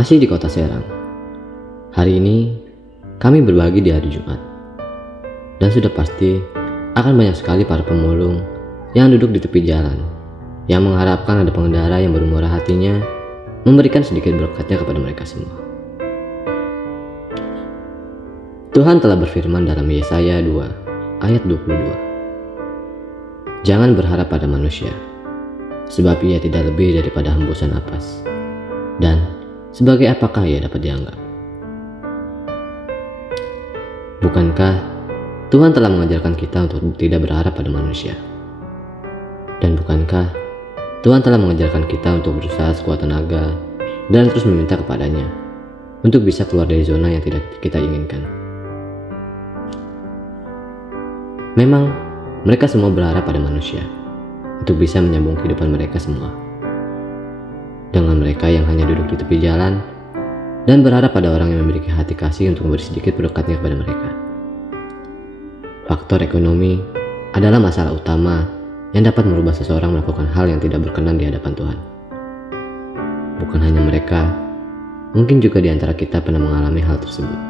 Masih di kota Serang. Hari ini kami berbagi di hari Jumat. Dan sudah pasti akan banyak sekali para pemulung yang duduk di tepi jalan, yang mengharapkan ada pengendara yang bermurah hatinya memberikan sedikit berkatnya kepada mereka semua. Tuhan telah berfirman dalam Yesaya 2 ayat 22. Jangan berharap pada manusia, sebab ia tidak lebih daripada hembusan napas. Dan sebagai apakah ia dapat dianggap? Bukankah Tuhan telah mengajarkan kita untuk tidak berharap pada manusia? Dan bukankah Tuhan telah mengajarkan kita untuk berusaha sekuat tenaga dan terus meminta kepadanya untuk bisa keluar dari zona yang tidak kita inginkan? Memang mereka semua berharap pada manusia untuk bisa menyambung kehidupan mereka semua. Dengan mereka yang hanya duduk di tepi jalan dan berharap pada orang yang memiliki hati kasih untuk memberi sedikit berkatnya kepada mereka. Faktor ekonomi adalah masalah utama yang dapat merubah seseorang melakukan hal yang tidak berkenan di hadapan Tuhan. Bukan hanya mereka, mungkin juga di antara kita pernah mengalami hal tersebut.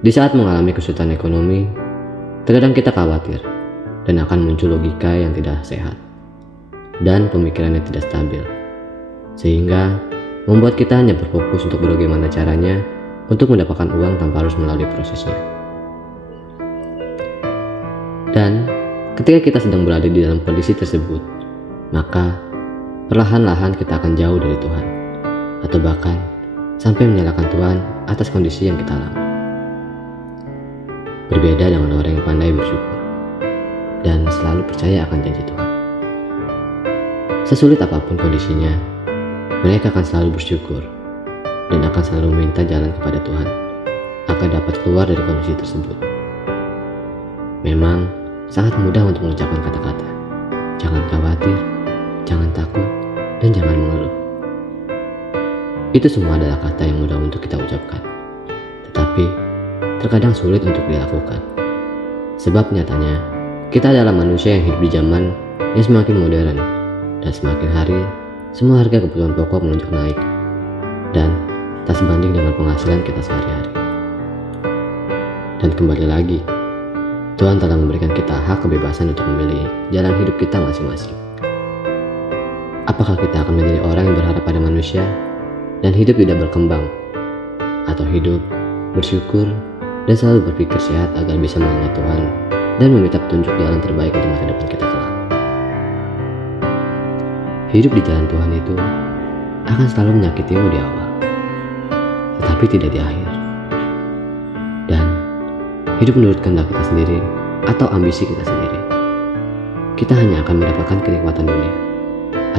Di saat mengalami kesulitan ekonomi, terkadang kita khawatir dan akan muncul logika yang tidak sehat dan pemikiran yang tidak stabil, sehingga membuat kita hanya berfokus untuk bagaimana caranya untuk mendapatkan uang tanpa harus melalui prosesnya. Dan ketika kita sedang berada di dalam kondisi tersebut, maka perlahan-lahan kita akan jauh dari Tuhan, atau bahkan sampai menyalahkan Tuhan atas kondisi yang kita alami. Berbeda dengan orang yang pandai bersyukur dan selalu percaya akan janji Tuhan. Sesulit apapun kondisinya, mereka akan selalu bersyukur dan akan selalu meminta jalan kepada Tuhan agar dapat keluar dari kondisi tersebut. Memang sangat mudah untuk mengucapkan kata-kata, jangan khawatir, jangan takut, dan jangan mengeluh. Itu semua adalah kata yang mudah untuk kita ucapkan, tetapi terkadang sulit untuk dilakukan. Sebab nyatanya, kita adalah manusia yang hidup di zaman yang semakin modern, dan semakin hari, semua harga kebutuhan pokok melonjak naik, dan tak sebanding dengan penghasilan kita sehari-hari. Dan kembali lagi, Tuhan telah memberikan kita hak kebebasan untuk memilih jalan hidup kita masing-masing. Apakah kita akan menjadi orang yang berharap pada manusia dan hidup tidak berkembang, atau hidup bersyukur dan selalu berpikir sehat agar bisa mengingat Tuhan dan meminta petunjuk jalan terbaik untuk masa depan kita kelak? Hidup di jalan Tuhan itu akan selalu menyakitimu di awal, tetapi tidak di akhir. Dan hidup menurut kehendak kita sendiri atau ambisi kita sendiri, kita hanya akan mendapatkan kenikmatan dunia,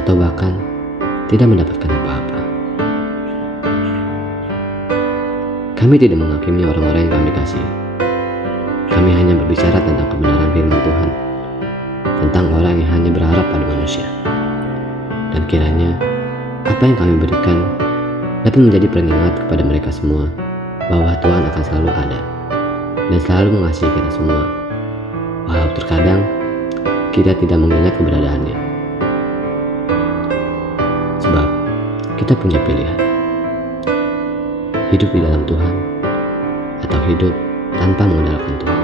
atau bahkan tidak mendapatkan apa-apa. Kami tidak menghakimi orang-orang yang kami kasih. Kami hanya berbicara tentang kebenaran firman Tuhan, tentang orang yang hanya berharap pada manusia. Dan kiranya apa yang kami berikan dapat menjadi pengingat kepada mereka semua bahwa Tuhan akan selalu ada dan selalu mengasihi kita semua, walau terkadang kita tidak mengingat keberadaannya. Sebab kita punya pilihan, hidup di dalam Tuhan atau hidup tanpa mengandalkan Tuhan.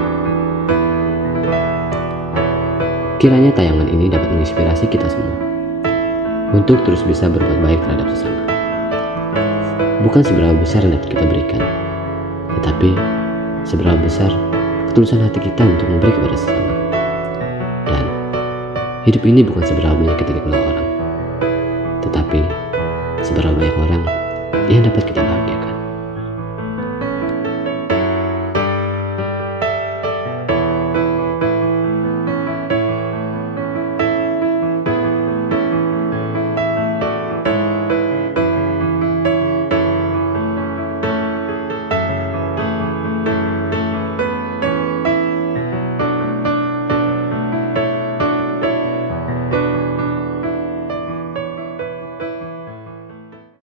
Kiranya tayangan ini dapat menginspirasi kita semua untuk terus bisa berbuat baik terhadap sesama. Bukan seberapa besar yang dapat kita berikan, tetapi seberapa besar ketulusan hati kita untuk memberi kepada sesama. Dan hidup ini bukan seberapa banyak kita dikenal orang, tetapi seberapa banyak orang yang dapat kita bahagia.